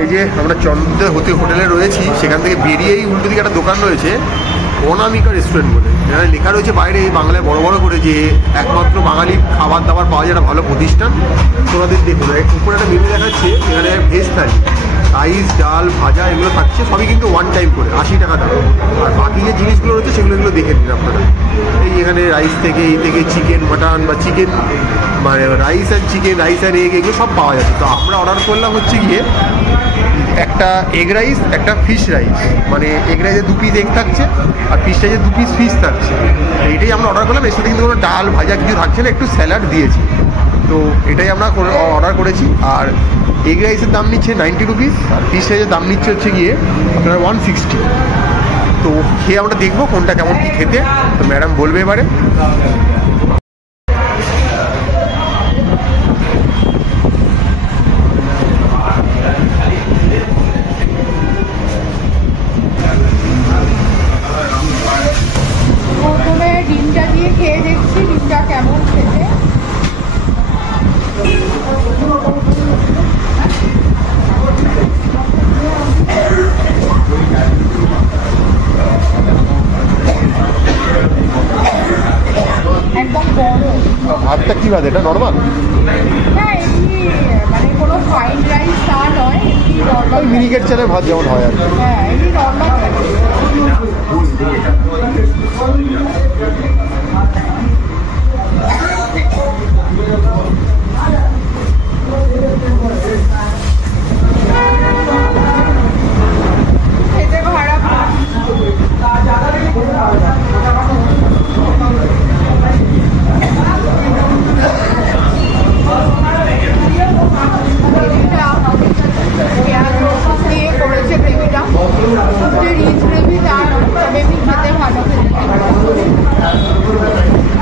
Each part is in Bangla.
এই যে আমরা চন্দ্র হোটেলে রয়েছি, সেখান থেকে বেরিয়েই উল্টো দিকে একটা দোকান রয়েছে অনামিকা রেস্টুরেন্ট বলে। এখানে লেখা রয়েছে বাইরে বাংলায় বড় বড় করে যে একমাত্র বাঙালি খাবার দাবার পাওয়া যায় একটা ভালো প্রতিষ্ঠান। তোমাদের দেখুন উপরে একটা মেনু দেখাচ্ছে, এখানে ভেজ থালি, রাইস ডাল ভাজা এগুলো থাকছে, সবই কিন্তু ওয়ান টাইম করে 80 টাকা দাম। আর বাকি যে জিনিসগুলো রয়েছে সেগুলো দেখে নিন আপনারা। এই এখানে রাইস থেকে এই থেকে চিকেন মাটন বা চিকেন মানে rice and chicken, rice and egg এগুলো সব পাওয়া যাচ্ছে। তো আমরা অর্ডার করলাম হচ্ছে গিয়ে একটা এগ রাইস, একটা ফিশ রাইস, মানে এগ রাইসে 2 পিস এগ থাকছে আর ফিশ রাইসে 2 পিস ফিশ থাকছে। এইটাই আমরা অর্ডার করলাম। এর সাথে কিন্তু কোনো ডাল ভাজা কিছু থাকছে না, একটু স্যালাড দিয়েছি। তো এটাই আমরা অর্ডার করেছি। আর এগ রাইসের দাম নিচ্ছে 90 রুপিস আর ফিশ রাইসের দাম নিচ্ছে হচ্ছে গিয়ে আপনার 160। তো খেয়ে আমরা দেখবো কোনটা কেমন কি খেতে। তো ম্যাডাম বলবে এবারে। প্রথমে ডিমটা দিয়ে খেয়ে দেখছি ডিমটা কেমন খেতে। একদম গরম। ভাতটা কি ভাত, এটা নর্মাল? না এমনি মানে কোনো ফ্রাইড রাইস তা নয়, এমনি নর্মাল মিনিকেট চালের ভাত যেমন হয় আর কি। হ্যাঁ এমনি নর্মাল। খেতে খারাপ না। পেঁয়াজ রসুন দিয়ে করেছে গ্রেভিটা, যে রিচ গ্রেভি তা নয়, তবে এমনি খেতে ভালো।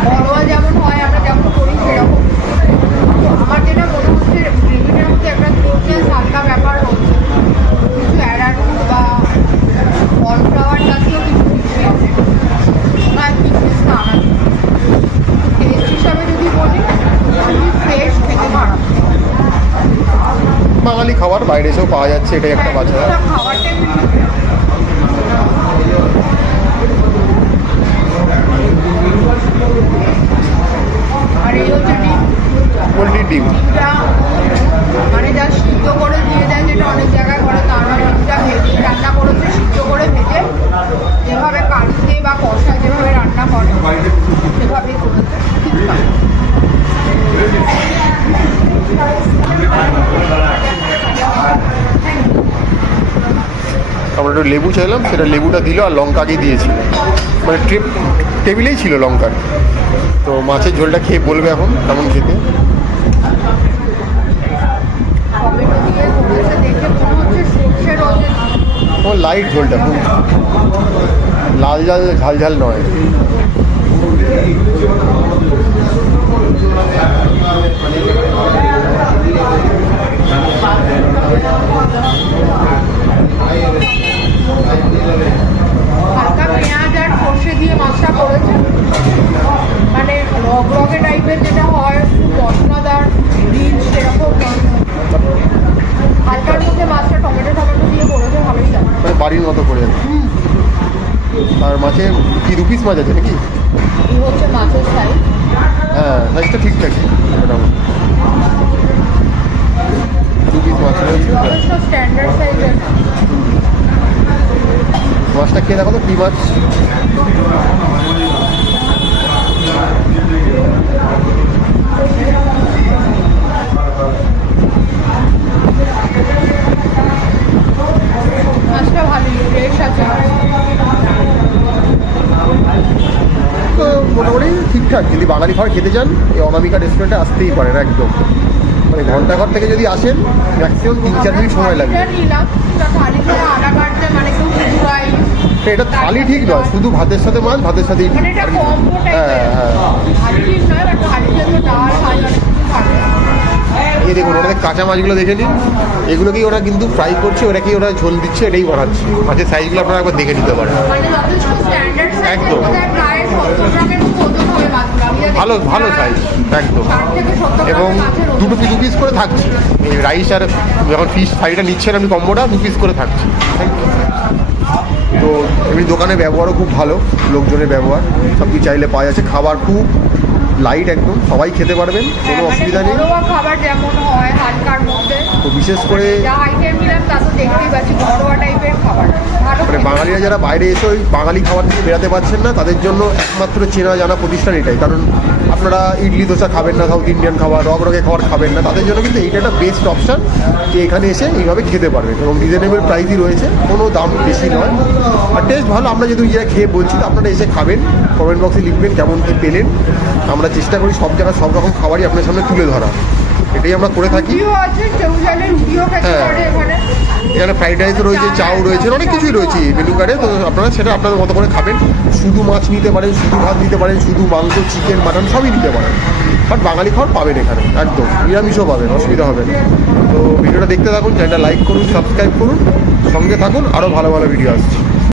ঘরোয়া যেমন হয় আমরা যেমন করি সেরকম। আমার যেটা মনে হচ্ছে গ্রেভিটার মধ্যে একটা থিকনেস হালকা ব্যাপার হচ্ছে, কিছু অ্যারারুট বা কর্নফ্লাওয়ার জাতীয় কিছু আছে না, থিকনেসটা আনা। টেস্ট হিসাবে যদি বলি আমি ফ্রেশ খেতে খারাপ। বাঙালি খাবার বাইরে এসেও পাওয়া যাচ্ছে, এটাই একটা বাজার। খাবারটা আর এই হচ্ছে ডিম, পোলট্রির ডিম মানে যা সিদ্ধ করে দিয়ে দেয়, যেটা অনেক জায়গায় করে, তার ডিমটা ভেজে রান্না করেছে, সিদ্ধ করে ভেজে যেভাবে কারিতে বা কষায় যেভাবে রান্না করে সেভাবেই করেছে। আমরা একটু লেবু চাইলাম, সেটা লেবুটা দিল আর লঙ্কা আগেই দিয়েছিল, মানে টেবিলেই ছিল লঙ্কার। তো মাছের ঝোলটা খেয়ে বলবে এখন কেমন খেতে। ও লাইট ঝোলটা, খুব লাল ঝাল ঝাল ঝাল নয়। হালকা পেঁয়াজ আর সর্ষে দিয়ে মাছটা করেছে, মানে রগরগে টাইপের যেটা হয়, মশলাদার রিচ সেরকম হালকার মধ্যে মাছটা টমেটো দিয়ে করেছে, ভালোই লাগে, মানে বাড়ির মতো করে। আর মাছের কি 2 পিস মাছ আছে নাকি? এই হচ্ছে মাছের সাইজ। হ্যাঁ সাইজটা ঠিকঠাক, মোটামুটি 2 পিস মাছ রয়েছে। স্ট্যান্ডার্ড সাইজের মাছটা খেয়ে দেখো তো কি মাছ। মাছটা ভালোই ফ্রেশ আছে। তো মোটামুটি ঠিকঠাক। যদি বাঙালি খাবার খেতে চান এই অনামিকা রেস্টুরেন্টে আসতেই পারেন একদম। মানে ঘন্টাঘর থেকে যদি আসেন ম্যাক্সিমাম 3-4 মিনিট সময় লাগবে। এটা থালি ঠিক নয়, শুধু ভাতের সাথে মাছ, ভাতের সাথেই। হ্যাঁ হ্যাঁ এই দেখুন ওটাতে কাঁচা মাছগুলো দেখে নিন, এগুলোকেই ওরা কিন্তু ফ্রাই করছে, ওটাকেই ওরা ঝোল দিচ্ছে, এটাই বানাচ্ছে। মাছের সাইজগুলো আপনারা একবার দেখে নিতে পারেন। একদম ভালো ভালো সাইজ একদম। 60 থেকে 70 এবং গ্রামের মাছের ওজন। দু পিস করে থাকছে এই রাইস আর যখন ফিশ থালিটা নিচ্ছেন আপনি কম্বোটা 2 পিস করে থাকছে। Thank you. তো এমনি দোকানের ব্যবহারও খুব ভালো, লোকজনের ব্যবহার সব কিছু চাইলে পাওয়া যাচ্ছে। খাবার খুব লাইট, একদম সবাই খেতে পারবেন, কোনো অসুবিধা নেই। ঘরোয়া খাবার যেমন হয় হালকার মধ্যে, তো বিশেষ করে যা আইটেম নিলাম তা তো দেখতেই পাচ্ছি ঘরোয়া টাইপের খাবার ভালো। মানে বাঙালিরা যারা বাইরে এসে ওই বাঙালি খাবার থেকে বেরাতে পারছেন না তাদের জন্য একমাত্র চেনা জানা প্রতিষ্ঠান এটাই। কারণ আপনারা ইডলি দোসা খাবেন না, সাউথ ইন্ডিয়ান খাবার, রগে খাবার খাবেন না, তাদের জন্য কিন্তু এইটা একটা বেস্ট অপশান যে এখানে এসে এইভাবে খেতে পারবেন। এবং রিজনেবল প্রাইসই রয়েছে, কোনো দাম বেশি নয়, আর টেস্ট ভালো। আমরা যেহেতু ইয়ে খেয়ে বলছি, তো আপনারা এসে খাবেন, কমেন্ট বক্সে লিখবেন কেমন কী পেলেন। আমরা চেষ্টা করি সব জায়গায় সব রকম খাবারই আপনার সামনে তুলে ধরা, এটাই আমরা করে থাকি। রুটিও আছে, কেউ চাইলে রুটিও খেতে হ্যাঁ। পারে এখানে। এখানে ফ্রাইড রাইসও রয়েছে, চাউ রয়েছে, অনেক কিছুই রয়েছে মেনু কার্ডে। তো আপনারা সেটা আপনাদের মতো করে খাবেন। শুধু মাছ নিতে পারেন, শুধু ভাত নিতে পারেন, শুধু মাংস, চিকেন, মাটন সবই নিতে পারেন। বাট বাঙালি খাবার পাবেন এখানে, একদম নিরামিষও পাবেন, অসুবিধা হবে না। তো ভিডিওটা দেখতে থাকুন, চ্যানেলটা লাইক করুন, সাবস্ক্রাইব করুন, সঙ্গে থাকুন, আরও ভালো ভালো ভিডিও আসছে।